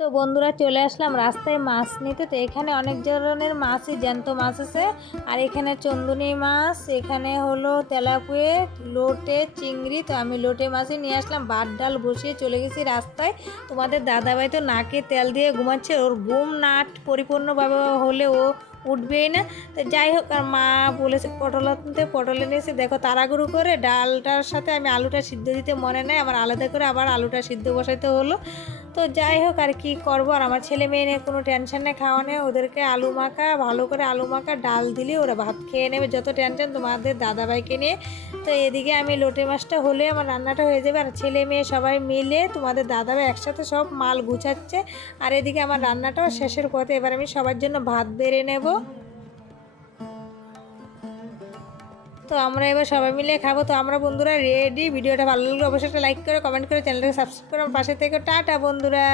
তো বন্ধুরা চলে আসলাম রাস্তায় মাছ নিতে। তো এখানে অনেক ধরনের মাছই জ্যান্ত মাছ আছে। আর এখানে চন্দনী মাছ, এখানে হলো তেলাপুয়ে, লোটে, চিংড়ি। তো আমি লোটে মাছই নিয়ে আসলাম। ভাত ডাল বসিয়ে চলে গেছি রাস্তায়। তোমাদের দাদাভাই তো নাকে তেল দিয়ে ঘুমাচ্ছে, ওর ঘুম না পরিপূর্ণভাবে হলে ও উঠবেই না। তো যাই হোক, আর মা বলেছে পটল আনতে, পটল এনেছে। দেখো তাড়াহুড়ো করে ডালটার সাথে আমি আলুটা সিদ্ধ দিতে মনে নেই, আমার আলাদা করে আবার আলুটা সিদ্ধ বসাইতে হলো। তো যাই হোক, আর কি করবো। আর আমার ছেলে মেয়ে নিয়ে কোনো টেনশন নেই, খাওয়া নেই। ওদেরকে আলু মাখা, ভালো করে আলু মাখা ডাল দিলে ওরা ভাত খেয়ে নেবে। যত টেনশন তোমাদের দাদাভাইকে নিয়ে। তো এদিকে আমি লোটে মাছটা হলে আমার রান্নাটা হয়ে যাবে। আর ছেলে মেয়ে সবাই মিলে তোমাদের দাদাভাই একসাথে সব মাল গুছাচ্ছে। আর এদিকে আমার রান্নাটাও শেষের পথে। এবার আমি সবার জন্য ভাত বেড়ে নেব। তো আমরা এবার সবাই মিলে খাবো। তো আমরা বন্ধুরা রেডি। ভিডিওটা ভালো লাগলে অবশ্যই একটা লাইক করে, কমেন্ট করে, চ্যানেলটাকে সাবস্ক্রাইব করে আমার পাশে থেকে। টাটা বন্ধুরা।